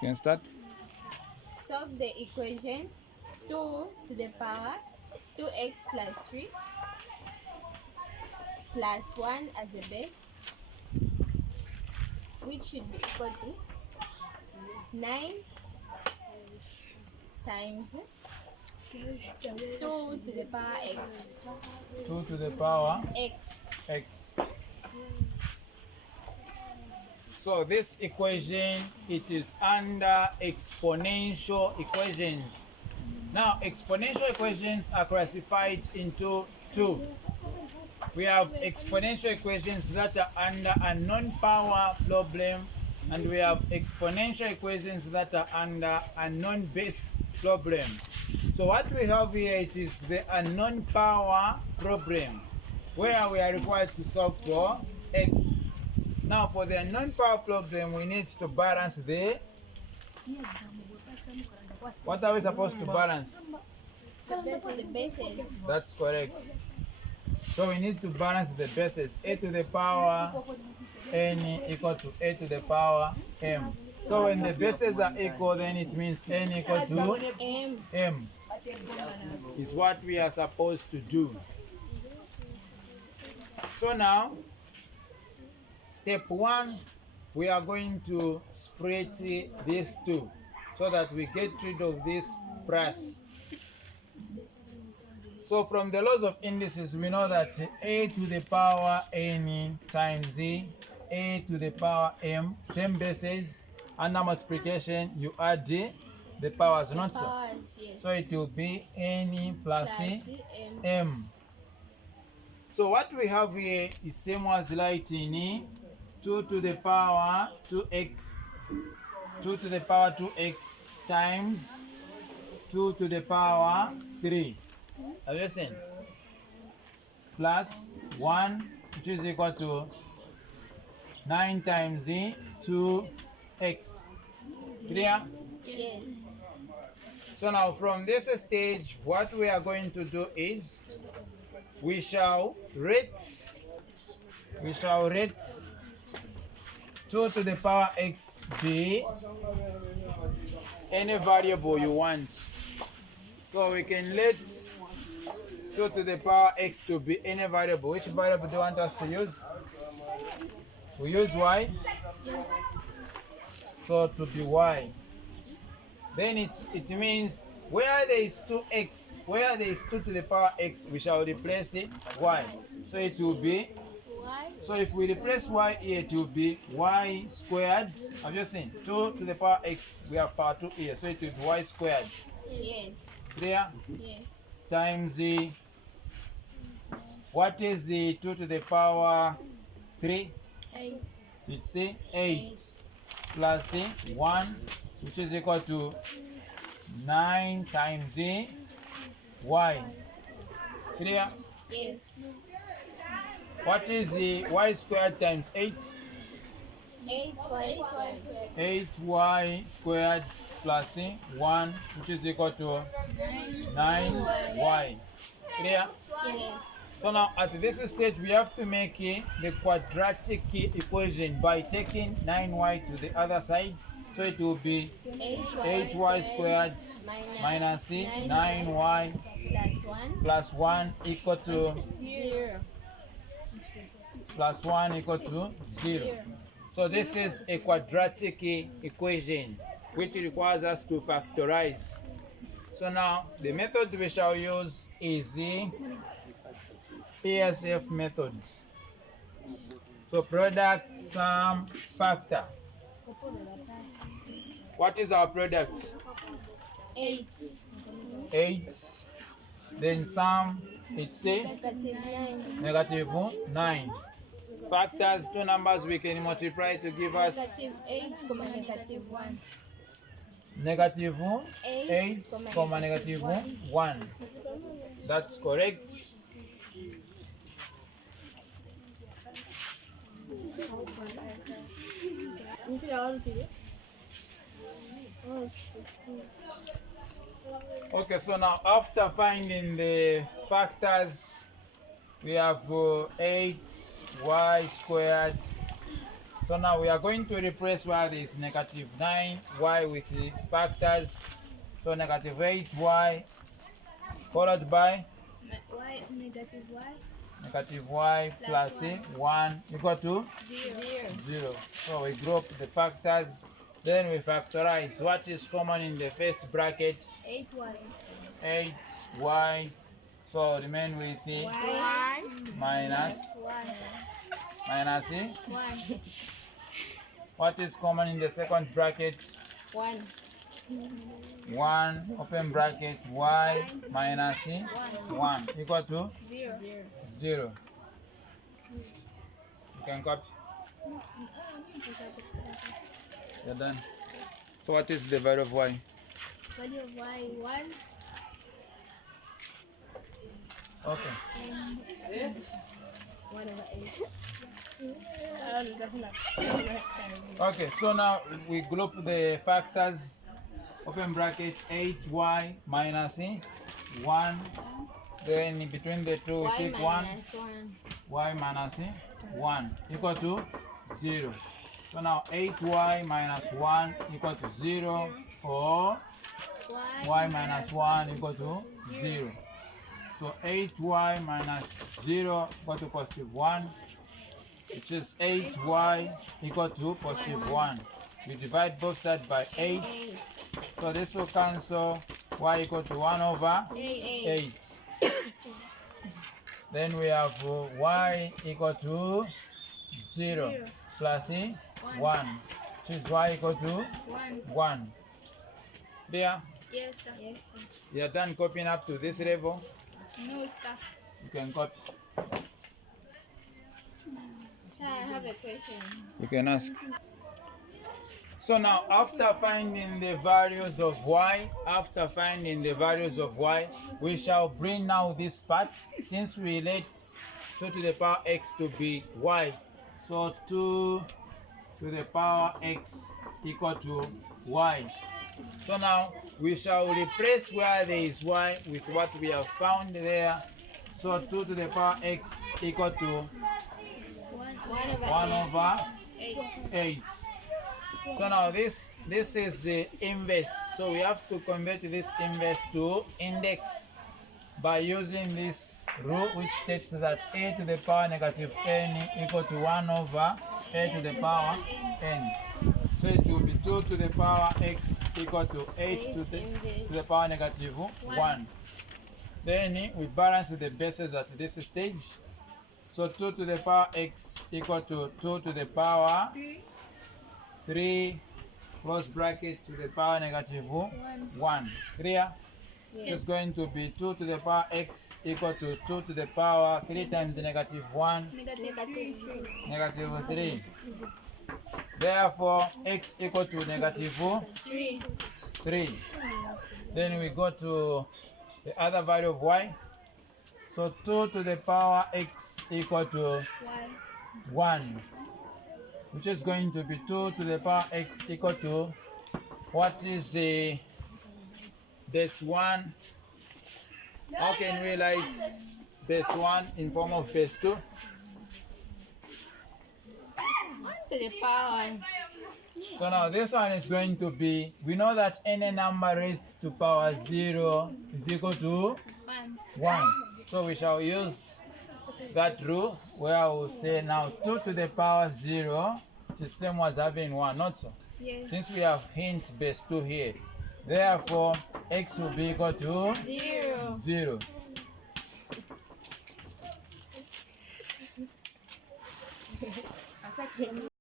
You can start. Solve the equation 2 to the power 2x plus 3 plus 1 as a base, which should be equal to 9 times 2 to the power x. 2 to the power X. x. So this equation, it is under exponential equations. Now, exponential equations are classified into two. We have exponential equations that are under a non-power problem, and we have exponential equations that are under a non-base problem. So what we have here, it is the non-power problem, where we are required to solve for x. Now for the non-power problem, we need to balance the, what are we supposed to balance? The bases. That's correct. So we need to balance the bases. A to the power n equal to a to the power m. So when the bases are equal, then it means n equal to m is what we are supposed to do. So now, step 1, we are going to split these two so that we get rid of this plus. So from the laws of indices, we know that a to the power n times a to the power m, same bases, under multiplication you add the powers, not so? Yes. So it will be n plus M. m. So what we have here is same as writing 2 to the power 2x, 2 to the power 2x times 2 to the power 3. Have you seen? Plus 1, which is equal to 9 times 2x. Clear? Yes. So now from this stage, what we are going to do is we shall rate 2 to the power x be any variable you want. So we can let 2 to the power x to be any variable. Which variable do you want us to use? We use y? Yes. So to be y. Then it means where there is 2x, where there is 2 to the power x, we shall replace it y. So it will be, Y. so if we replace y here, it will be y squared. Have you seen? 2 to the power x, we have power 2 here, so it will be y squared. Yes. Clear? Yes. Times the, what is the 2 to the power 3? 8. It's 8 plus 1, which is equal to 9 times y. Clear? Yes. What is the y squared times 8? 8y squared. 8y squared plus 1, which is equal to 9y. Clear? Yes. So now at this stage, we have to make the quadratic equation by taking 9y to the other side. So it will be 8y squared minus 9y plus 1 equal to 0. plus 1 equal to 0. So this is a quadratic equation which requires us to factorize. So now the method we shall use is the PSF method. So product sum factor. What is our product? 8. 8. Then sum, it's Negative 9. -9. Factors, two numbers we can multiply to give us Negative 8, negative 1. -8, 8, negative 1. That's correct. Okay, so now after finding the factors, we have 8y squared So now we are going to replace y is negative 9y with the factors. So negative 8y followed by Y negative y negative y plus 1 equal to 0. So we group the factors, then we factorize. What is common in the first bracket? 8y 8y. So remain with the minus minus e. 1 What is common in the second bracket? 1 1 open bracket y minus e 1 equal to 0. You can copy. You're done. So what is the value of y? value of y 1 Okay. 1 over 8. Okay, so now we group the factors. Open bracket 8y minus 1. Then in between the two we pick 1. Y minus 1 equal to 0. So now 8y minus 1 equal to 0, or y minus 1 equal to 0. So 8y minus 0 equal to positive 1, which is 8y equal to positive 1. We divide both sides by 8. So this will cancel y equal to 1 over 8. Then we have y equal to 0 plus 1, which is y equal to 1. There, Yes, sir. Yes, sir. you are done copying up to this level. No, sir. You can copy. Sir, I have a question. You can ask. So now, after finding the values of y, we shall bring now this part. Since we let 2 to the power x to be y, so 2 to the power x equal to y. So now we shall replace where there is y with what we have found there. So 2 to the power x equal to 1 over 8. So now this is the inverse. So we have to convert this inverse to index by using this rule, which states that a to the power negative n equal to 1 over a to the power n. So it will be 2 to the power x equal to 8 to the power negative 1. Then we balance the bases at this stage. So 2 to the power x equal to 2 to the power 3 close bracket to the power negative 1. Clear? Yes. So it's going to be 2 to the power x equal to 2 to the power 3 times negative 1, negative 3. Therefore, x equal to negative 3. Then we go to the other value of y. So 2 to the power x equal to 1, which is going to be 2 to the power x equal to, what is the base 1? How can we write base 1 in form of base 2? 1 to the power. So now this one is going to be, we know that any number raised to power 0 is equal to 1. So we shall use that rule where I will say now 2 to the power 0 is the same as having 1, not so? Yes. Since we have hint base 2 here, therefore x will be equal to 0.